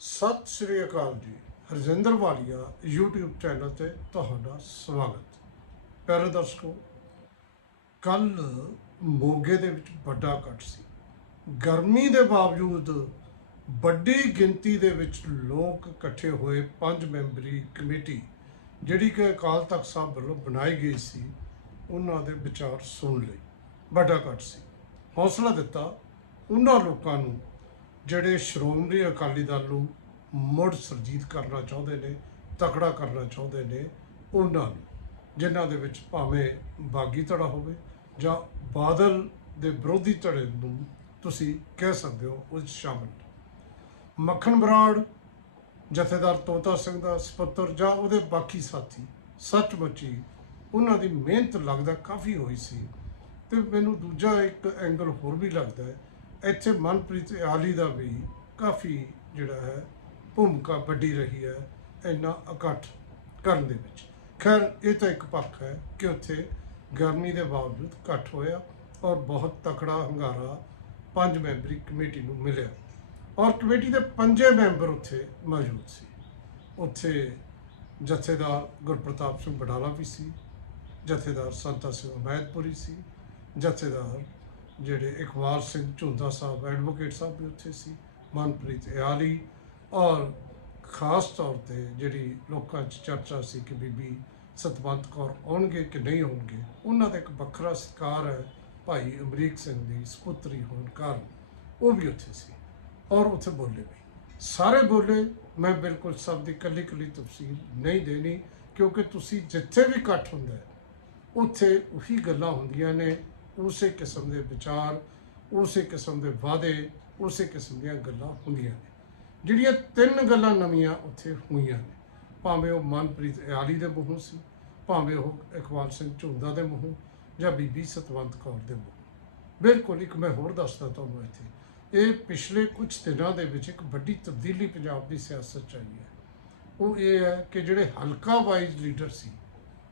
ਸਤਿ ਸ੍ਰੀ ਅਕਾਲ ਜੀ। ਹਰਜਿੰਦਰ ਵਾਲੀਆ, YouTube channel ਤੇ ਤੁਹਾਡਾ ਸਵਾਗਤ। ਪਿਆਰੇ ਦਰਸ਼ਕੋ ਕੱਲ ਮੋਗੇ ਦੇ ਵਿੱਚ ਵੱਡਾ ਇਕੱਠ ਸੀ। ਗਰਮੀ ਦੇ ਬਾਵਜੂਦ ਵੱਡੀ ਗਿਣਤੀ ਦੇ ਵਿੱਚ ਲੋਕ ਇਕੱਠੇ ਹੋਏ ਪੰਜ ਮੈਂਬਰੀ ਕਮੇਟੀ, ਜਿਹੜੀ ਕਿ ਅਕਾਲ ਤਖਤ ਸਾਹਿਬ ਵੱਲੋਂ ਬਣਾਈ ਗਈ ਸੀ, ਉਹਨਾਂ ਦੇ ਵਿਚਾਰ ਸੁਣ ਲਈ ਵੱਡਾ ਇਕੱਠ ਸੀ। ਹੌਸਲਾ ਦਿੱਤਾ ਉਹਨਾਂ ਲੋਕਾਂ ਨੂੰ ਜਿਹੜੇ ਸ਼੍ਰੋਮਣੀ ਅਕਾਲੀ ਦਲ ਨੂੰ ਮੁੜ ਸਰਜੀਤ ਕਰਨਾ ਚਾਹੁੰਦੇ ਨੇ, ਤਕੜਾ ਕਰਨਾ ਚਾਹੁੰਦੇ ਨੇ, ਉਹਨਾਂ ਨੂੰ, ਜਿਨ੍ਹਾਂ ਦੇ ਵਿੱਚ ਭਾਵੇਂ ਬਾਗੀ ਧੜਾ ਹੋਵੇ ਜਾਂ ਬਾਦਲ ਦੇ ਵਿਰੋਧੀ ਧੜੇ ਨੂੰ ਤੁਸੀਂ ਕਹਿ ਸਕਦੇ ਹੋ ਉਹ 'ਚ ਸ਼ਾਮਲ ਮੱਖਣ ਬਰਾੜ, ਜਥੇਦਾਰ ਤੋਤਾ ਸਿੰਘ ਦਾ ਸੁਪੁੱਤਰ ਜਾਂ ਉਹਦੇ ਬਾਕੀ ਸਾਥੀ, ਸੱਚਮੁੱਚੀ ਉਹਨਾਂ ਦੀ ਮਿਹਨਤ ਲੱਗਦਾ ਕਾਫੀ ਹੋਈ ਸੀ। ਤੇ ਮੈਨੂੰ ਦੂਜਾ ਇੱਕ ਐਂਗਲ ਹੋਰ ਵੀ ਲੱਗਦਾ ਹੈ ਇੱਥੇ ਮਨਪ੍ਰੀਤ ਆਲੀ ਦਾ ਵੀ ਕਾਫੀ ਜਿਹੜਾ ਹੈ ਭੂਮਿਕਾ ਵੱਡੀ ਰਹੀ ਹੈ ਇੰਨਾ ਇਕੱਠ ਕਰਨ ਦੇ ਵਿੱਚ। ਖੈਰ, ਇਹ ਤਾਂ ਇੱਕ ਪੱਖ ਹੈ ਕਿ ਉੱਥੇ ਗਰਮੀ ਦੇ ਬਾਵਜੂਦ ਇਕੱਠ ਹੋਇਆ ਔਰ ਬਹੁਤ ਤਕੜਾ ਹੰਗਾਰਾ ਪੰਜ ਮੈਂਬਰੀ ਕਮੇਟੀ ਨੂੰ ਮਿਲਿਆ। ਔਰ ਕਮੇਟੀ ਦੇ ਪੰਜੇ ਮੈਂਬਰ ਉੱਥੇ ਮੌਜੂਦ ਸੀ। ਉੱਥੇ ਜਥੇਦਾਰ ਗੁਰਪ੍ਰਤਾਪ ਸਿੰਘ ਬਡਾਲਾ ਵੀ ਸੀ, ਜਥੇਦਾਰ ਸੰਤਾ ਸਿੰਘ ਹਮਾਇਤਪੁਰੀ ਸੀ, ਜਥੇਦਾਰ ਜਿਹੜੇ ਇਕਬਾਲ ਸਿੰਘ ਝੁੰਦਾ ਸਾਹਿਬ ਐਡਵੋਕੇਟ ਸਾਹਿਬ ਵੀ ਉੱਥੇ ਸੀ, ਮਨਪ੍ਰੀਤ ਇਆਲੀ ਔਰ ਖਾਸ ਤੌਰ ਤੇ ਜਿਹੜੀ ਲੋਕਾਂ 'ਚ ਚਰਚਾ ਸੀ ਕਿ ਬੀਬੀ ਸਤਵੰਤ ਕੌਰ ਆਉਣਗੇ ਕਿ ਨਹੀਂ ਆਉਣਗੇ, ਉਹਨਾਂ ਦਾ ਇੱਕ ਵੱਖਰਾ ਸਤਿਕਾਰ ਹੈ ਭਾਈ ਅਮਰੀਕ ਸਿੰਘ ਦੀ ਸੁਪੁੱਤਰੀ ਹੋਣ ਕਾਰਨ, ਉਹ ਵੀ ਉੱਥੇ ਸੀ ਔਰ ਉੱਥੇ ਬੋਲੇ ਵੀ। ਸਾਰੇ ਬੋਲੇ, ਮੈਂ ਬਿਲਕੁਲ ਸਭ ਦੀ ਕੱਲੀ ਕੱਲੀ ਤਫਸੀਲ ਨਹੀਂ ਦੇਣੀ ਕਿਉਂਕਿ ਤੁਸੀਂ ਜਿੱਥੇ ਵੀ ਇਕੱਠ ਹੁੰਦਾ ਉੱਥੇ ਉਹੀ ਗੱਲਾਂ ਹੁੰਦੀਆਂ ਨੇ ਉਸੇ ਕਿਸਮ ਦੇ ਵਿਚਾਰ, ਉਸੇ ਕਿਸਮ ਦੇ ਵਾਅਦੇ, ਉਸੇ ਕਿਸਮ ਦੀਆਂ ਗੱਲਾਂ ਹੁੰਦੀਆਂ ਨੇ। ਜਿਹੜੀਆਂ ਤਿੰਨ ਗੱਲਾਂ ਨਵੀਆਂ ਉੱਥੇ ਹੋਈਆਂ ਨੇ। ਭਾਵੇਂ ਉਹ ਮਨਪ੍ਰੀਤ ਇਆਲੀ ਦੇ ਮੂੰਹੋਂ ਸੀ, ਭਾਵੇਂ ਉਹ ਇਕਬਾਲ ਸਿੰਘ ਝੁੰਦਾ ਦੇ ਮੂੰਹੋਂ ਜਾਂ ਬੀਬੀ ਸਤਵੰਤ ਕੌਰ ਦੇ ਮੂੰਹੋਂ। ਬਿਲਕੁਲ ਇੱਕ ਮੈਂ ਹੋਰ ਦੱਸਦਾ ਤੁਹਾਨੂੰ ਇੱਥੇ, ਇਹ ਪਿਛਲੇ ਕੁਝ ਦਿਨਾਂ ਦੇ ਵਿੱਚ ਇੱਕ ਵੱਡੀ ਤਬਦੀਲੀ ਪੰਜਾਬ ਦੀ ਸਿਆਸਤ 'ਚ ਆਈ ਹੈ। ਉਹ ਇਹ ਹੈ ਕਿ ਜਿਹੜੇ ਹਲਕਾ ਵਾਈਜ਼ ਲੀਡਰ ਸੀ,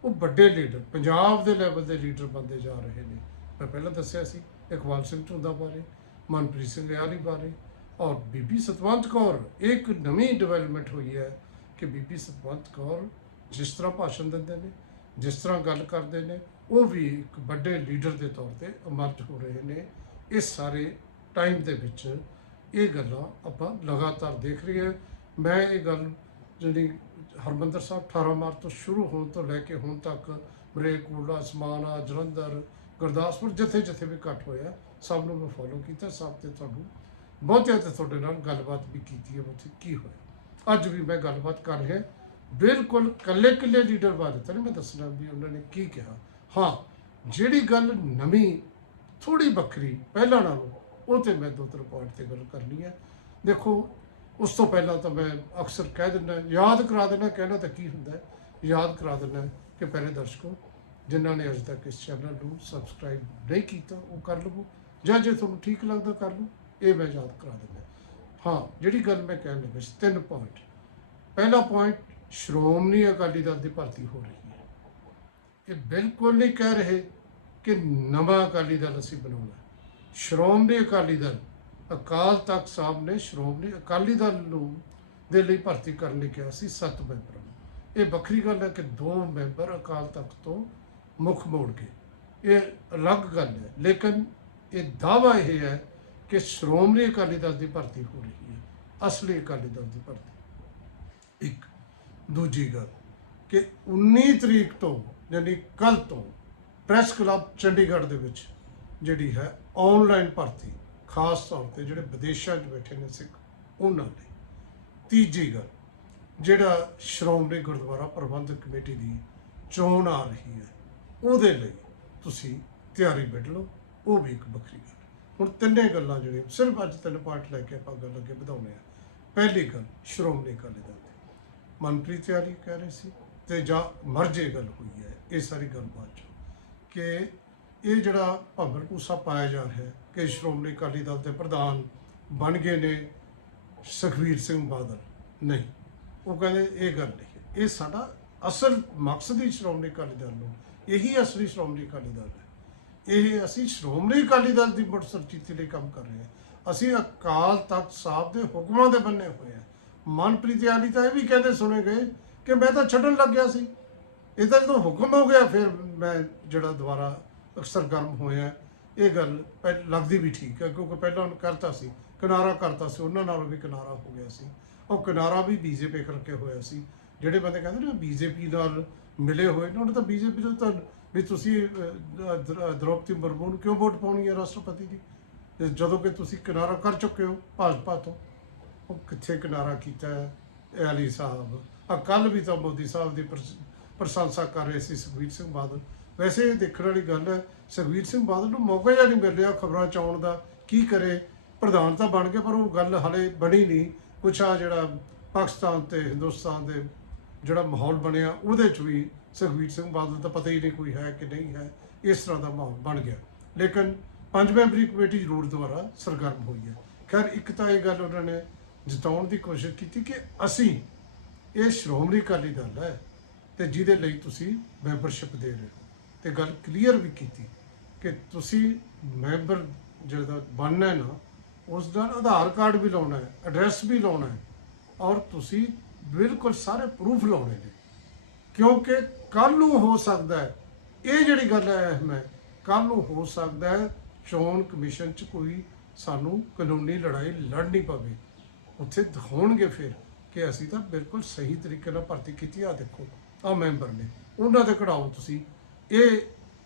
ਉਹ ਵੱਡੇ ਲੀਡਰ ਪੰਜਾਬ ਦੇ ਲੈਵਲ ਦੇ ਲੀਡਰ ਬੰਦੇ ਜਾ ਰਹੇ ਨੇ। ਮੈਂ ਪਹਿਲਾਂ ਦੱਸਿਆ ਸੀ, ਇਕਬਾਲ ਸਿੰਘ ਝੁੰਦਾ ਬਾਰੇ, ਮਨਪ੍ਰੀਤ ਸਿੰਘ ਯਾਰੀ ਬਾਰੇ ਔਰ ਬੀਬੀ ਸਤਵੰਤ ਕੌਰ। ਇਹ ਇੱਕ ਨਵੀਂ ਡਿਵੈਲਪਮੈਂਟ ਹੋਈ ਹੈ ਕਿ ਬੀਬੀ ਸਤਵੰਤ ਕੌਰ ਜਿਸ ਤਰ੍ਹਾਂ ਭਾਸ਼ਣ ਦਿੰਦੇ ਨੇ, ਜਿਸ ਤਰ੍ਹਾਂ ਗੱਲ ਕਰਦੇ ਨੇ, ਉਹ ਵੀ ਇੱਕ ਵੱਡੇ ਲੀਡਰ ਦੇ ਤੌਰ ਤੇ ਅਮਰਜ ਹੋ ਰਹੇ ਨੇ। ਇਸ ਸਾਰੇ ਟਾਈਮ ਦੇ ਵਿੱਚ ਇਹ ਗੱਲਾਂ ਆਪਾਂ ਲਗਾਤਾਰ ਦੇਖ ਰਹੇ ਹਾਂ। ਮੈਂ ਇਹ ਗੱਲ ਜਿਹੜੀ ਹਰਮੰਦਰ ਸਾਹਿਬ 18 ਮਾਰਚ ਤੋਂ ਸ਼ੁਰੂ ਹੋਣ ਤੋਂ ਲੈ ਕੇ ਹੁਣ ਤੱਕ ਮਰੇਕੋਟਲਾ, ਸਮਾਣਾ, ਜਲੰਧਰ ਗੁਰਦਾਸਪੁਰ ਜਿੱਥੇ ਜਿੱਥੇ ਵੀ ਇਕੱਠ ਹੋਇਆ, ਸਭ ਨੂੰ ਮੈਂ ਫੋਲੋ ਕੀਤਾ, ਸਭ ਤੇ ਤੁਹਾਨੂੰ ਬਹੁਤਿਆਂ ਤੇ ਤੁਹਾਡੇ ਨਾਲ ਗੱਲਬਾਤ ਵੀ ਕੀਤੀ ਹੈ, ਉੱਥੇ ਕੀ ਹੋਇਆ। ਅੱਜ ਵੀ ਮੈਂ ਗੱਲਬਾਤ ਕਰ ਰਿਹਾ, ਬਿਲਕੁਲ ਕੱਲੇ ਕੱਲੇ ਲੀਡਰ ਬਾਰੇ ਤਾਂ ਨਹੀਂ ਮੈਂ ਦੱਸਣਾ ਵੀ ਉਹਨਾਂ ਨੇ ਕੀ ਕਿਹਾ। ਹਾਂ, ਜਿਹੜੀ ਗੱਲ ਨਵੀਂ ਥੋੜੀ ਵੱਖਰੀ, ਪਹਿਲਾਂ ਨਾਲੋਂ, ਉਹ ਤੇ ਮੈਂ ਦੋ ਤਿੰਨ ਪੁਆਇੰਟ ਤੇ ਗੱਲ ਕਰਨੀ ਹੈ। ਦੇਖੋ, ਉਸ ਤੋਂ ਪਹਿਲਾਂ ਤਾਂ ਮੈਂ ਅਕਸਰ ਕਹਿ ਦਿੰਦਾ, ਯਾਦ ਕਰਾ ਦਿੰਦਾ, ਕਹਿਣਾ ਤਾਂ ਕੀ ਹੁੰਦਾ ਯਾਦ ਕਰਾ ਦਿੰਦਾ ਕਿ ਪਹਿਲੇ ਦਰਸ਼ਕੋ ਜਿਨ੍ਹਾਂ ਨੇ ਅਜੇ ਤੱਕ ਇਸ ਚੈਨਲ ਨੂੰ ਸਬਸਕ੍ਰਾਈਬ ਨਹੀਂ ਕੀਤਾ, ਉਹ ਕਰ ਲਵੋ। ਜਾਂ ਜੇ ਤੁਹਾਨੂੰ ਠੀਕ ਲੱਗਦਾ, ਕਰ ਲਓ। ਇਹ ਮੈਂ ਯਾਦ ਕਰਾ ਦਿੰਦਾ। ਹਾਂ, ਜਿਹੜੀ ਗੱਲ ਮੈਂ ਕਹਿਣ ਲੱਗਾ ਸੀ, ਤਿੰਨ ਪੁਆਇੰਟ ਪਹਿਲਾ ਪੁਆਇੰਟ ਸ਼੍ਰੋਮਣੀ ਅਕਾਲੀ ਦਲ ਦੀ ਭਰਤੀ ਹੋ ਰਹੀ ਹੈ। ਇਹ ਬਿਲਕੁਲ ਨਹੀਂ ਕਹਿ ਰਹੇ ਕਿ ਨਵਾਂ ਅਕਾਲੀ ਦਲ ਅਸੀਂ ਬਣਾਉਣਾ। ਸ਼੍ਰੋਮਣੀ ਅਕਾਲੀ ਦਲ ਅਕਾਲ ਤਖਤ ਸਾਹਿਬ ਨੇ ਸ਼੍ਰੋਮਣੀ ਅਕਾਲੀ ਦਲ ਨੂੰ ਦੇ ਲਈ ਭਰਤੀ ਕਰਨ ਲਈ ਕਿਹਾ ਸੀ, ਸੱਤ ਮੈਂਬਰਾਂ ਨੂੰ। ਇਹ ਵੱਖਰੀ ਗੱਲ ਹੈ ਕਿ ਦੋ ਮੈਂਬਰ ਅਕਾਲ ਤਖਤ ਤੋਂ ਮੁੱਖ ਮੋੜ ਗਏ ਇਹ ਅਲੱਗ ਗੱਲ ਹੈ, ਲੇਕਿਨ ਇਹ ਦਾਵਾ ਇਹ ਹੈ ਕਿ ਸ਼੍ਰੋਮਣੀ ਅਕਾਲੀ ਦਲ ਦੀ ਭਰਤੀ ਹੋ ਰਹੀ ਹੈ, ਅਸਲੀ ਅਕਾਲੀ ਦਲ ਦੀ ਭਰਤੀ। ਇੱਕ ਦੂਜੀ ਗੱਲ ਕਿ 19 ਤਰੀਕ ਤੋਂ, ਯਾਨੀ ਕੱਲ ਤੋਂ ਪ੍ਰੈਸ ਕਲੱਬ ਚੰਡੀਗੜ੍ਹ ਦੇ ਵਿੱਚ ਜਿਹੜੀ ਹੈ ਆਨਲਾਈਨ ਭਰਤੀ, ਖਾਸ ਤੌਰ ਤੇ ਜਿਹੜੇ ਵਿਦੇਸ਼ਾਂ 'ਚ ਬੈਠੇ ਨੇ ਸਿੱਖ, ਉਹਨਾਂ ਲਈ। ਤੀਜੀ ਗੱਲ, ਜਿਹੜਾ ਸ਼੍ਰੋਮਣੀ ਗੁਰਦੁਆਰਾ ਪ੍ਰਬੰਧਕ ਕਮੇਟੀ ਦੀ ਚੋਣ ਆ ਰਹੀ ਹੈ ਉਹਦੇ ਲਈ ਤੁਸੀਂ ਤਿਆਰੀ ਬਿੜ ਲਓ, ਉਹ ਵੀ ਇੱਕ ਵੱਖਰੀ ਗੱਲ। ਹੁਣ ਤਿੰਨੇ ਗੱਲਾਂ ਜਿਹੜੀਆਂ, ਸਿਰਫ ਅੱਜ ਤਿੰਨ ਪਾਰਟ ਲੈ ਕੇ ਆਪਾਂ ਗੱਲ ਅੱਗੇ ਵਧਾਉਣੇ ਆ। ਪਹਿਲੀ ਗੱਲ, ਸ਼੍ਰੋਮਣੀ ਅਕਾਲੀ ਦਲ ਦੀ। ਮਨਪ੍ਰੀਤ ਤਿਆਰੀ ਕਹਿ ਰਹੇ ਸੀ ਤੇ ਜਾਂ ਮਰਜੇ ਗੱਲ ਹੋਈ ਹੈ, ਇਹ ਸਾਰੀ ਗੱਲ ਬਾਤ ਚੋਂ। ਕਿ ਇਹ ਜਿਹੜਾ ਭੰਬਲ ਪੂਸਾ ਪਾਇਆ ਜਾ ਰਿਹਾ ਹੈ ਕਿ ਸ਼੍ਰੋਮਣੀ ਅਕਾਲੀ ਦਲ ਦੇ ਪ੍ਰਧਾਨ ਬਣ ਗਏ ਨੇ ਸੁਖਵੀਰ ਸਿੰਘ ਬਾਦਲ। ਨਹੀਂ, ਉਹ ਕਹਿੰਦੇ ਇਹ ਗੱਲ ਨਹੀਂ ਇਹ ਸਾਡਾ ਅਸਲ ਮਕਸਦ ਹੀ ਸ਼੍ਰੋਮਣੀ ਅਕਾਲੀ ਦਲ ਨੂੰ ਇਹੀ ਅਸਲੀ ਸ਼੍ਰੋਮਣੀ ਅਕਾਲੀ ਦਲ ਹੈ। ਇਹ ਅਸੀਂ ਸ਼੍ਰੋਮਣੀ ਅਕਾਲੀ ਦਲ ਦੀ ਮੁੜ ਸਰਜੀਤੀ ਲਈ ਕੰਮ ਕਰ ਰਹੇ ਹਾਂ। ਅਸੀਂ ਅਕਾਲ ਤਖਤ ਸਾਹਿਬ ਦੇ ਹੁਕਮਾਂ ਦੇ ਬੰਨੇ ਹੋਏ ਹਾਂ। ਮਨਪ੍ਰੀਤ ਆਲੀ ਤਾਂ ਇਹ ਵੀ ਕਹਿੰਦੇ ਸੁਣੇ ਗਏ ਕਿ ਮੈਂ ਤਾਂ ਛੱਡਣ ਲੱਗ ਗਿਆ ਸੀ। ਇਹ ਤਾਂ ਜਦੋਂ ਹੁਕਮ ਹੋ ਗਿਆ, ਫਿਰ ਮੈਂ ਜਿਹੜਾ ਦੁਬਾਰਾ ਅਕਸਰ ਗਰਮ ਹੋਇਆ ਇਹ ਗੱਲ ਪਹਿ- ਲੱਗਦੀ ਵੀ ਠੀਕ ਹੈ, ਕਿਉਂਕਿ ਪਹਿਲਾਂ ਉਹਨੇ ਕਰਤਾ ਸੀ, ਕਿਨਾਰਾ ਕਰਤਾ ਸੀ, ਉਹਨਾਂ ਨਾਲ ਵੀ ਕਿਨਾਰਾ ਹੋ ਗਿਆ ਸੀ। ਉਹ ਕਿਨਾਰਾ ਵੀ ਬੀਜੇਪੀ ਕਰਕੇ ਹੋਇਆ ਸੀ। ਜਿਹੜੇ ਬੰਦੇ ਕਹਿੰਦੇ ਨਾ ਬੀਜੇਪੀ ਨਾਲ ਮਿਲੇ ਹੋਏ ਨੇ ਉਹਨਾਂ ਤਾਂ ਬੀਜੇਪੀ ਤੋਂ ਤਾਂ ਵੀ ਤੁਸੀਂ ਅਹ, ਮੁਰਮੂ ਨੂੰ ਕਿਉਂ ਵੋਟ ਪਾਉਣੀ ਹੈ ਰਾਸ਼ਟਰਪਤੀ ਦੀ? ਜਦੋਂ ਕਿ ਤੁਸੀਂ ਕਿਨਾਰਾ ਕਰ ਚੁੱਕੇ ਹੋ ਭਾਜਪਾ ਤੋਂ ਉਹ ਕਿੱਥੇ ਕਿਨਾਰਾ ਕੀਤਾ ਹੈ? ਅਲੀ ਸਾਹਿਬ ਆ ਕੱਲ ਵੀ ਤਾਂ ਮੋਦੀ ਸਾਹਿਬ ਦੀ ਪ੍ਰਸ- ਪ੍ਰਸ਼ੰਸਾ ਕਰ ਰਹੇ ਸੀ ਸੁਖਬੀਰ ਸਿੰਘ ਬਾਦਲ। ਵੈਸੇ ਇਹ ਦੇਖਣ ਵਾਲੀ ਗੱਲ ਹੈ ਸੁਖਬੀਰ ਸਿੰਘ ਬਾਦਲ ਨੂੰ ਮੌਕਾ ਹੀ ਨਹੀਂ ਮਿਲ ਰਿਹਾ ਖਬਰਾਂ ਚ ਆਉਣ ਦਾ ਕੀ ਕਰੇ? ਪ੍ਰਧਾਨ ਤਾਂ ਬਣ ਗਏ ਪਰ ਉਹ ਗੱਲ ਹਲੇ ਬਣੀ ਨਹੀਂ। ਕੁਛ ਆ ਜਿਹੜਾ ਪਾਕਿਸਤਾਨ ਤੇ ਹਿੰਦੁਸਤਾਨ ਦੇ ਜਿਹੜਾ ਮਾਹੌਲ ਬਣਿਆ, ਉਹਦੇ ਚ ਵੀ ਸੁਖਬੀਰ ਸਿੰਘ ਬਾਦਲ ਦਾ ਪਤਾ ਹੀ ਨਹੀਂ ਕੋਈ ਹੈ ਕਿ ਨਹੀਂ ਹੈ, ਇਸ ਤਰ੍ਹਾਂ ਦਾ ਮਾਹੌਲ ਬਣ ਗਿਆ। ਲੇਕਿਨ ਪੰਜ ਮੈਂਬਰੀ ਕਮੇਟੀ ਜ਼ਰੂਰ ਦੁਬਾਰਾ ਸਰਗਰਮ ਹੋਈ ਹੈ। ਖੈਰ, ਇੱਕ ਤਾਂ ਇਹ ਗੱਲ ਉਹਨਾਂ ਨੇ ਜਿਤਾਉਣ ਦੀ ਕੋਸ਼ਿਸ਼ ਕੀਤੀ ਕਿ ਅਸੀਂ, ਇਹ ਸ਼੍ਰੋਮਣੀ ਅਕਾਲੀ ਦਲ ਹੈ ਤੇ ਜਿਹਦੇ ਲਈ ਤੁਸੀਂ ਮੈਂਬਰਸ਼ਿਪ ਦੇ ਰਹੇ ਹੋ। ਤੇ ਗੱਲ ਕਲੀਅਰ ਵੀ ਕੀਤੀ ਕਿ ਤੁਸੀਂ ਮੈਂਬਰ ਜਿਹੜਾ ਬਣਨਾ ਹੈ ਨਾ, ਉਸ ਦਾ ਆਧਾਰ ਕਾਰਡ ਵੀ ਲਾਉਣਾ ਹੈ, ਐਡਰੈਸ ਵੀ ਲਾਉਣਾ ਹੈ ਔਰ ਤੁਸੀਂ ਬਿਲਕੁਲ ਸਾਰੇ ਪ੍ਰੂਫ ਲਾਉਣੇ ਨੇ। ਕਿਉਂਕਿ ਕੱਲ ਨੂੰ ਹੋ ਸਕਦਾ ਹੈ, ਇਹ ਜਿਹੜੀ ਗੱਲ ਹੈ, ਅਹਿਮ ਹੈ ਕੱਲ ਨੂੰ ਹੋ ਸਕਦਾ ਹੈ, ਚੋਣ ਕਮਿਸ਼ਨ ਚ ਕੋਈ ਸਾਨੂੰ ਕਾਨੂੰਨੀ ਲੜਾਈ ਲੜਨੀ ਪਵੇ। ਉੱਥੇ ਦਿਖਾਉਣਗੇ ਫਿਰ ਕਿ ਅਸੀਂ ਤਾਂ ਬਿਲਕੁਲ ਸਹੀ ਤਰੀਕੇ ਨਾਲ ਭਰਤੀ ਕੀਤੀ। ਆ ਦੇਖੋ ਆ ਮੈਂਬਰ ਨੇ, ਉਹਨਾਂ 'ਤੇ ਕਢਾਓ ਤੁਸੀਂ। ਇਹ,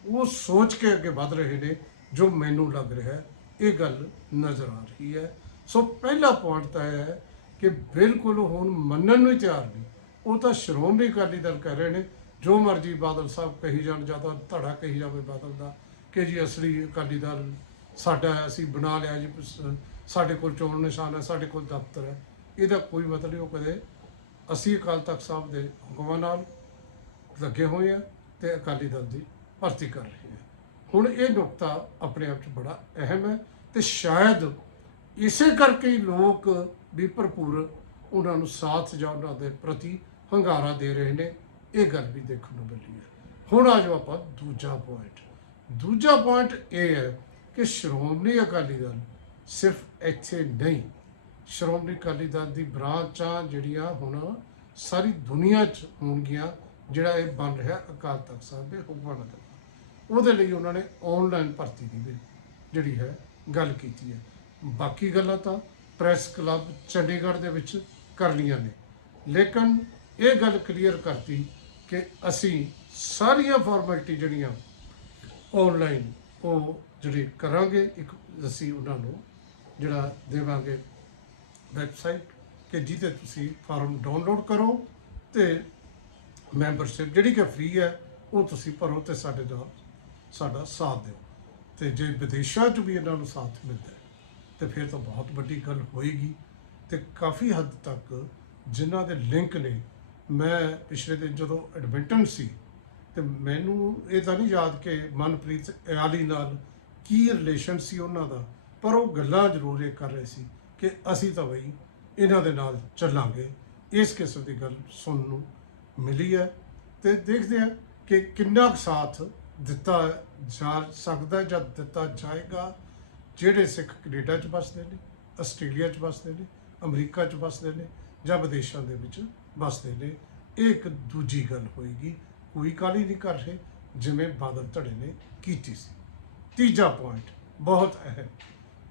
ਉਹ ਸੋਚ ਕੇ ਅੱਗੇ ਵਧ ਰਹੇ ਨੇ, ਜੋ ਮੈਨੂੰ ਲੱਗ ਰਿਹਾ ਇਹ ਗੱਲ ਨਜ਼ਰ ਆ ਰਹੀ ਹੈ। ਸੋ ਪਹਿਲਾ ਪੁਆਇੰਟ ਤਾਂ ਇਹ ਹੈ ਕਿ ਬਿਲਕੁਲ ਹੁਣ ਮੰਨਣ ਨੂੰ ਹੀ ਤਿਆਰ ਨਹੀਂ। ਉਹ ਤਾਂ ਸ਼੍ਰੋਮਣੀ ਅਕਾਲੀ ਦਲ ਕਹਿ ਰਹੇ ਨੇ, ਜੋ ਮਰਜ਼ੀ ਬਾਦਲ ਸਾਹਿਬ ਕਹੀ ਜਾਣ ਜਾਂ ਤਾਂ ਧੜਾ ਕਹੀ ਜਾਵੇ ਬਾਦਲ ਦਾ, ਕਿ ਜੀ ਅਸਲੀ ਅਕਾਲੀ ਦਲ ਸਾਡਾ ਅਸੀਂ ਬਣਾ ਲਿਆ ਜੀ ਸਾਡੇ ਕੋਲ ਚੋਣ ਨਿਸ਼ਾਨ ਹੈ, ਸਾਡੇ ਕੋਲ ਦਫ਼ਤਰ ਹੈ। ਇਹਦਾ ਕੋਈ ਮਤਲਬ ਨਹੀਂ, ਉਹ ਕਦੇ ਅਸੀਂ ਅਕਾਲ ਤਖਤ ਸਾਹਿਬ ਦੇ ਹੁਕਮਾਂ ਨਾਲ ਲੱਗੇ ਹੋਏ ਆ ਤੇ ਅਕਾਲੀ ਦਲ ਦੀ ਭਰਤੀ ਕਰ ਰਹੇ ਆ ਹੁਣ ਇਹ ਨੁਕਤਾ ਆਪਣੇ ਆਪ 'ਚ ਬੜਾ ਅਹਿਮ ਹੈ ਤੇ ਸ਼ਾਇਦ ਇਸੇ ਕਰਕੇ ਲੋਕ ਵੀ ਭਰਪੂਰ ਉਹਨਾਂ ਨੂੰ ਸਾਥ ਜਾਂ ਉਹਨਾਂ ਦੇ ਪ੍ਰਤੀ ਹੰਗਾਰਾ ਦੇ ਰਹੇ ਨੇ। ਇਹ ਗੱਲ ਵੀ ਦੇਖਣ ਨੂੰ ਮਿਲੀ ਹੈ। ਹੁਣ ਆ ਜਾਓ ਆਪਾਂ ਦੂਜਾ ਪੁਆਇੰਟ ਦੂਜਾ ਪੁਆਇੰਟ ਇਹ ਹੈ ਕਿ ਸ਼੍ਰੋਮਣੀ ਅਕਾਲੀ ਦਲ ਸਿਰਫ ਇੱਥੇ ਨਹੀਂ, ਸ਼੍ਰੋਮਣੀ ਅਕਾਲੀ ਦਲ ਦੀ ਬ੍ਰਾਂਚਾਂ ਜਿਹੜੀਆਂ ਹੁਣ ਸਾਰੀ ਦੁਨੀਆ 'ਚ ਹੋਣਗੀਆਂ, ਜਿਹੜਾ ਇਹ ਬਣ ਰਿਹਾ ਅਕਾਲ ਤਖਤ ਸਾਹਿਬ ਦੇ ਹੁਕਮਾਂ ਨਾਲ। ਉਹਦੇ ਲਈ ਉਹਨਾਂ ਨੇ ਆਨਲਾਈਨ ਭਰਤੀ ਦੀ ਵੀ ਜਿਹੜੀ ਹੈ ਗੱਲ ਕੀਤੀ ਹੈ। ਬਾਕੀ ਗੱਲਾਂ ਤਾਂ ਪ੍ਰੈਸ ਕਲੱਬ ਚੰਡੀਗੜ੍ਹ ਦੇ ਵਿੱਚ ਕਰਨੀਆਂ ਨੇ। ਲੇਕਿਨ ਇਹ ਗੱਲ ਕਲੀਅਰ ਕਰਤੀ ਕਿ ਅਸੀਂ ਸਾਰੀਆਂ ਫਾਰਮੈਲਿਟੀ ਜਿਹੜੀਆਂ ਆਨਲਾਈਨ ਉਹ ਜਿਹੜੀ ਕਰਾਂਗੇ, ਇੱਕ ਅਸੀਂ ਉਹਨਾਂ ਨੂੰ ਜਿਹੜਾ ਦੇਵਾਂਗੇ ਵੈਬਸਾਈਟ ਕਿ ਜਿਹਦੇ ਤੁਸੀਂ ਫਾਰਮ ਡਾਊਨਲੋਡ ਕਰੋ ਤੇ ਮੈਂਬਰਸ਼ਿਪ ਜਿਹੜੀ ਕਿ ਫ੍ਰੀ ਹੈ, ਉਹ ਤੁਸੀਂ ਭਰੋ ਤੇ ਸਾਡੇ ਨਾਲ ਸਾਡਾ ਸਾਥ ਦਿਓ। ਤੇ ਜੇ ਵਿਦੇਸ਼ਾਂ 'ਚ ਵੀ ਇਹਨਾਂ ਨੂੰ ਸਾਥ ਮਿਲਦਾ ਤੇ ਫਿਰ ਤਾਂ ਬਹੁਤ ਵੱਡੀ ਗੱਲ ਹੋਏਗੀ ਤੇ ਕਾਫੀ ਹੱਦ ਤੱਕ ਜਿਨ੍ਹਾਂ ਦੇ ਲਿੰਕ ਨੇ, ਮੈਂ ਪਿਛਲੇ ਦਿਨ ਜਦੋਂ ਐਡਮਿੰਟਨ ਸੀ, ਤੇ ਮੈਨੂੰ ਇਹ ਤਾਂ ਨਹੀਂ ਯਾਦ ਕਿ ਮਨਪ੍ਰੀਤ ਇਆਲੀ ਨਾਲ ਕੀ ਰਿਲੇਸ਼ਨ ਸੀ ਉਹਨਾਂ ਦਾ, ਪਰ ਉਹ ਗੱਲਾਂ ਜ਼ਰੂਰ ਇਹ ਕਰ ਰਹੇ ਸੀ ਕਿ ਅਸੀਂ ਤਾਂ ਬਈ ਇਹਨਾਂ ਦੇ ਨਾਲ ਚੱਲਾਂਗੇ। ਇਸ ਕਿਸਮ ਦੀ ਗੱਲ ਸੁਣਨ ਨੂੰ ਮਿਲੀ ਹੈ ਤੇ ਦੇਖਦੇ ਹਾਂ ਕਿ ਕਿੰਨਾ ਕੁ ਸਾਥ ਦਿੱਤਾ ਜਾ ਸਕਦਾ ਜਾਂ ਦਿੱਤਾ ਜਾਏਗਾ। ਜਿਹੜੇ ਸਿੱਖ ਕੈਨੇਡਾ 'ਚ ਵੱਸਦੇ ਨੇ, ਆਸਟ੍ਰੇਲੀਆ 'ਚ ਵੱਸਦੇ ਨੇ, ਅਮਰੀਕਾ 'ਚ ਵੱਸਦੇ ਨੇ ਜਾਂ ਵਿਦੇਸ਼ਾਂ ਦੇ ਵਿੱਚ ਵੱਸਦੇ ਨੇ, ਇਹ ਇੱਕ ਦੂਜੀ ਗੱਲ ਹੋਏਗੀ, ਕੋਈ ਕਾਲੀ ਨਹੀਂ ਕਰ ਰਹੇ, ਜਿਵੇਂ ਬਾਦਲ ਧੜੇ ਨੇ ਕੀਤੀ ਸੀ। ਤੀਜਾ ਪੁਆਇੰਟ ਬਹੁਤ ਅਹਿਮ,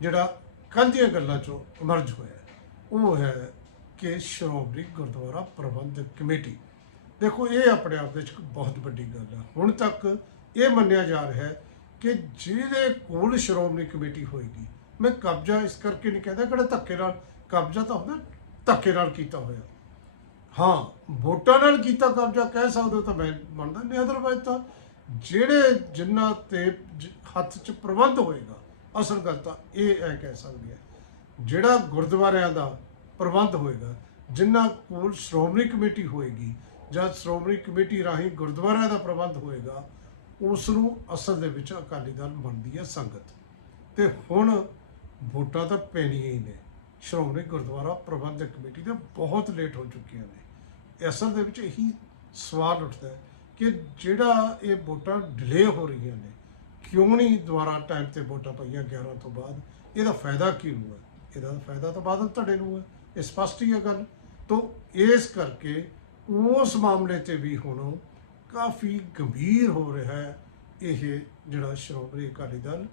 ਜਿਹੜਾ ਕੱਲ੍ਹ ਦੀਆਂ ਗੱਲਾਂ 'ਚੋਂ ਅਮਰਜ ਹੋਇਆ, ਉਹ ਹੈ ਕਿ ਸ਼੍ਰੋਮਣੀ ਗੁਰਦੁਆਰਾ ਪ੍ਰਬੰਧਕ ਕਮੇਟੀ। ਦੇਖੋ, ਇਹ ਆਪਣੇ ਆਪ ਵਿੱਚ ਇੱਕ ਬਹੁਤ ਵੱਡੀ ਗੱਲ ਹੈ। ਹੁਣ ਤੱਕ ਇਹ ਮੰਨਿਆ ਜਾ ਰਿਹਾ ਹੈ ਕਿ ਜਿਹਦੇ ਕੋਲ ਸ਼੍ਰੋਮਣੀ ਕਮੇਟੀ ਹੋਏਗੀ। ਮੈਂ ਕਬਜ਼ਾ ਇਸ ਕਰਕੇ ਨਹੀਂ ਕਹਿੰਦਾ, ਕਿਹੜਾ ਧੱਕੇ ਨਾਲ ਕਬਜ਼ਾ ਤਾਂ ਹੁੰਦਾ, ਧੱਕੇ ਨਾਲ ਕੀਤਾ ਹੋਇਆ। ਹਾਂ, ਵੋਟਾਂ ਨਾਲ ਕੀਤਾ ਕਬਜ਼ਾ ਕਹਿ ਸਕਦੇ ਹੋ ਤਾਂ ਮੈਂ ਮੰਨਦਾ ਨਹੀਂ ਅਦਰਵਾਇਜ਼ ਤਾਂ ਜਿਹੜੇ ਜਿਨ੍ਹਾਂ ਤੇ ਹੱਥ 'ਚ ਪ੍ਰਬੰਧ ਹੋਏਗਾ, ਅਸਲ ਗੱਲ ਤਾਂ ਇਹ ਐ ਕਹਿ ਸਕਦੇ ਹੈ ਜਿਹੜਾ ਗੁਰਦੁਆਰਿਆਂ ਦਾ ਪ੍ਰਬੰਧ ਹੋਏਗਾ ਜਿਨ੍ਹਾਂ ਕੋਲ ਸ਼੍ਰੋਮਣੀ ਕਮੇਟੀ ਹੋਏਗੀ ਜਾਂ ਸ਼੍ਰੋਮਣੀ ਕਮੇਟੀ ਰਾਹੀਂ ਗੁਰਦੁਆਰਿਆਂ ਦਾ ਪ੍ਰਬੰਧ ਹੋਏਗਾ ਉਸ ਨੂੰ ਅਸਲ ਦੇ ਵਿੱਚ ਅਕਾਲੀ ਦਲ ਬਣਦੀ ਹੈ ਸੰਗਤ। ਤੇ ਹੁਣ ਵੋਟਾਂ ਤਾਂ ਪੈਣੀਆਂ ਹੀ ਨੇ। ਸ਼੍ਰੋਮਣੀ ਗੁਰਦੁਆਰਾ ਪ੍ਰਬੰਧਕ ਕਮੇਟੀ ਦੇ ਬਹੁਤ ਲੇਟ ਹੋ ਚੁੱਕੀਆਂ ਨੇ। ਅਸਲ ਦੇ ਵਿੱਚ ਇਹੀ ਸਵਾਲ ਉੱਠਦਾ ਹੈ ਕਿ ਜਿਹੜਾ ਇਹ ਵੋਟਾਂ ਡਿਲੇ ਹੋ ਰਹੀਆਂ ਨੇ, ਕਿਉਂ ਨਹੀਂ ਦੁਬਾਰਾ ਟਾਈਮ ਤੇ ਵੋਟਾਂ ਪਈਆਂ 11 ਤੋਂ ਬਾਅਦ? ਇਹਦਾ ਫਾਇਦਾ ਕੀ ਹੋਇਆ ਇਹਦਾ ਫਾਇਦਾ ਤਾਂ ਬਾਦਲ ਧੜੇ ਨੂੰ ਹੈ। ਇਹ ਸਪਸ਼ਟ ਹੀ ਹੈ ਗੱਲ। ਤੋਂ ਇਸ ਕਰਕੇ ਉਸ ਮਾਮਲੇ ਤੇ ਵੀ ਹੁਣ ਕਾਫੀ ਗੰਭੀਰ ਹੋ ਰਿਹਾ ਹੈ ਇਹ ਜਿਹੜਾ ਸ਼੍ਰੋਮਣੀ ਅਕਾਲੀ ਦਲ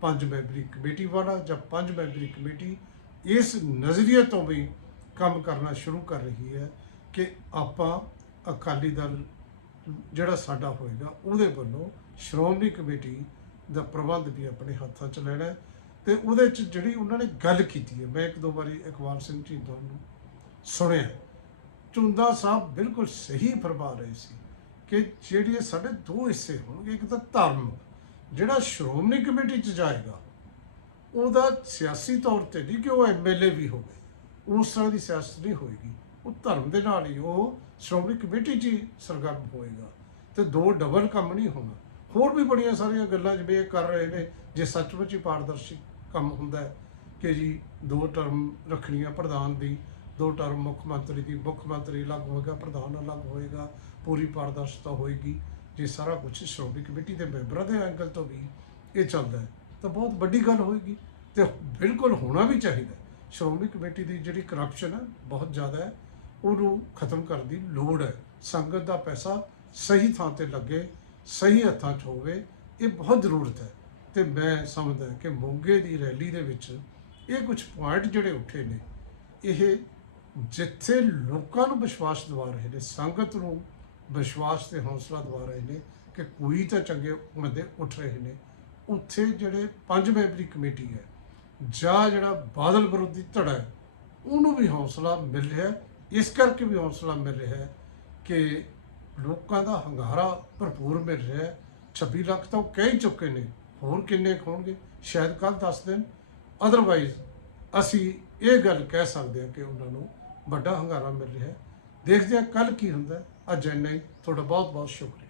ਪੰਜ ਮੈਂਬਰੀ ਕਮੇਟੀ ਵਾਲਾ ਜਾਂ ਪੰਜ ਮੈਂਬਰੀ ਕਮੇਟੀ ਇਸ ਨਜ਼ਰੀਏ ਤੋਂ ਵੀ ਕੰਮ ਕਰਨਾ ਸ਼ੁਰੂ ਕਰ ਰਹੀ ਹੈ ਕਿ ਆਪਾਂ ਅਕਾਲੀ ਦਲ ਜਿਹੜਾ ਸਾਡਾ ਹੋਏਗਾ ਉਹਦੇ ਵੱਲੋਂ ਸ਼੍ਰੋਮਣੀ ਕਮੇਟੀ ਦਾ ਪ੍ਰਬੰਧ ਵੀ ਆਪਣੇ ਹੱਥਾਂ 'ਚ ਲੈਣਾ ਹੈ ਤੇ ਉਹਦੇ 'ਚ ਜਿਹੜੀ ਉਹਨਾਂ ਨੇ ਗੱਲ ਕੀਤੀ ਹੈ, ਮੈਂ ਇੱਕ ਦੋ ਵਾਰੀ ਇਕਬਾਲ ਸਿੰਘ ਝੀਂਦੋ ਨੂੰ ਸੁਣਿਆ। ਚੁੰਦਾ ਸਾਹਿਬ ਬਿਲਕੁਲ ਸਹੀ ਫਰਮਾ ਰਹੇ ਸੀ। ਕਿ ਜਿਹੜੇ ਸਾਡੇ ਦੋ ਹਿੱਸੇ ਹੋਣਗੇ, ਇੱਕ ਤਾਂ ਧਰਮ, ਜਿਹੜਾ ਸ਼੍ਰੋਮਣੀ ਕਮੇਟੀ 'ਚ ਜਾਏਗਾ, ਉਹਦਾ ਸਿਆਸੀ ਤੌਰ ਤੇ ਨਹੀਂ ਕਿ ਉਹ ਐਮਐਲਏ ਵੀ ਹੋਵੇ, ਉਸ ਤਰ੍ਹਾਂ ਦੀ ਸਿਆਸਤ ਨਹੀਂ ਹੋਏਗੀ। ਉਹ ਧਰਮ ਦੇ ਨਾਲ ਹੀ ਉਹ ਸ਼੍ਰੋਮਣੀ ਕਮੇਟੀ 'ਚ ਹੀ ਸਰਗਰਮ ਹੋਏਗਾ ਤੇ ਦੋ ਡਬਲ ਕੰਮ ਨਹੀਂ ਹੋਣਾ। ਹੋਰ ਵੀ ਬੜੀਆਂ ਸਾਰੀਆਂ ਗੱਲਾਂ ਜਿਵੇਂ ਇਹ ਕਰ ਰਹੇ ਨੇ, ਜੇ ਸੱਚਮੁੱਚ ਹੀ ਪਾਰਦਰਸ਼ੀ ਕੰਮ ਹੁੰਦਾ ਹੈ ਕਿ ਜੀ ਦੋ ਟਰਮ ਰੱਖਣੀਆਂ ਪ੍ਰਧਾਨ ਦੀ ਦੋ ਟਰਮ ਮੁੱਖ ਮੰਤਰੀ ਦੀ, ਮੁੱਖ ਮੰਤਰੀ ਅਲੱਗ ਹੋਏਗਾ, ਪ੍ਰਧਾਨ ਅਲੱਗ ਹੋਏਗਾ, ਪੂਰੀ ਪਾਰਦਰਸ਼ਤਾ ਹੋਏਗੀ। ਜੇ ਸਾਰਾ ਕੁਝ ਸ਼੍ਰੋਮਣੀ ਕਮੇਟੀ ਦੇ ਮੈਂਬਰਾਂ ਦੇ ਐਂਗਲ ਤੋਂ ਵੀ ਇਹ ਚੱਲਦਾ ਹੈ, ਤਾਂ ਬਹੁਤ ਵੱਡੀ ਗੱਲ ਹੋਏਗੀ। ਤੇ ਬਿਲਕੁਲ ਹੋਣਾ ਵੀ ਚਾਹੀਦਾ ਸ਼੍ਰੋਮਣੀ ਕਮੇਟੀ ਦੀ ਜਿਹੜੀ ਕਰਪਸ਼ਨ ਹੈ, ਬਹੁਤ ਜ਼ਿਆਦਾ ਹੈ, ਉਹਨੂੰ ਖਤਮ ਕਰਨ ਦੀ ਲੋੜ ਹੈ। ਸੰਗਤ ਦਾ ਪੈਸਾ ਸਹੀ ਥਾਂ ਤੇ ਲੱਗੇ, ਸਹੀ ਹੱਥਾਂ 'ਚ ਹੋਵੇ, ਇਹ ਬਹੁਤ ਜ਼ਰੂਰਤ ਹੈ। ਤੇ ਮੈਂ ਸਮਝਦਾ ਕਿ ਮੋਗੇ ਦੀ ਰੈਲੀ ਦੇ ਵਿੱਚ ਇਹ ਕੁਝ ਪੁਆਇੰਟ ਜਿਹੜੇ ਉੱਠੇ ਨੇ, ਇਹ ਜਿੱਥੇ ਲੋਕਾਂ ਨੂੰ ਵਿਸ਼ਵਾਸ ਦਿਵਾ ਰਹੇ ਨੇ, ਸੰਗਤ ਨੂੰ ਵਿਸ਼ਵਾਸ ਤੇ ਹੌਸਲਾ ਦਿਵਾ ਰਹੇ ਨੇ ਕਿ ਕੋਈ ਤਾਂ ਚੰਗੇ ਬੰਦੇ ਉੱਠ ਰਹੇ ਨੇ, ਉੱਥੇ ਜਿਹੜੇ ਪੰਜ ਮੈਂਬਰੀ ਕਮੇਟੀ ਹੈ ਜਾਂ ਜਿਹੜਾ ਬਾਦਲ ਵਿਰੋਧੀ ਧੜਾ ਹੈ, ਉਹਨੂੰ ਵੀ ਹੌਸਲਾ ਮਿਲ ਰਿਹਾ ਇਸ ਕਰਕੇ ਵੀ ਹੌਸਲਾ ਮਿਲ ਰਿਹਾ ਕਿ ਲੋਕਾਂ ਦਾ ਹੰਗਾਰਾ ਭਰਪੂਰ ਮਿਲ ਰਿਹਾ ਹੈ। 26 ਲੱਖ ਤਾਂ ਉਹ ਕਹਿ ਹੀ ਚੁੱਕੇ ਨੇ, ਹੋਰ ਕਿੰਨੇ ਕੁ ਹੋਣਗੇ, ਸ਼ਾਇਦ ਕੱਲ ਦੱਸ ਦੇਣ। ਅਦਰਵਾਈਜ਼ ਅਸੀਂ ਇਹ ਗੱਲ ਕਹਿ ਸਕਦੇ ਹਾਂ ਕਿ ਉਹਨਾਂ ਨੂੰ ਵੱਡਾ ਹੰਗਾਰਾ ਮਿਲ ਰਿਹਾ ਹੈ। ਦੇਖਦੇ ਹਾਂ ਕੱਲ ਕੀ ਹੁੰਦਾ ਅੱਜ ਇੰਨਾ ਹੀ। ਤੁਹਾਡਾ ਬਹੁਤ ਬਹੁਤ ਸ਼ੁਕਰੀਆ।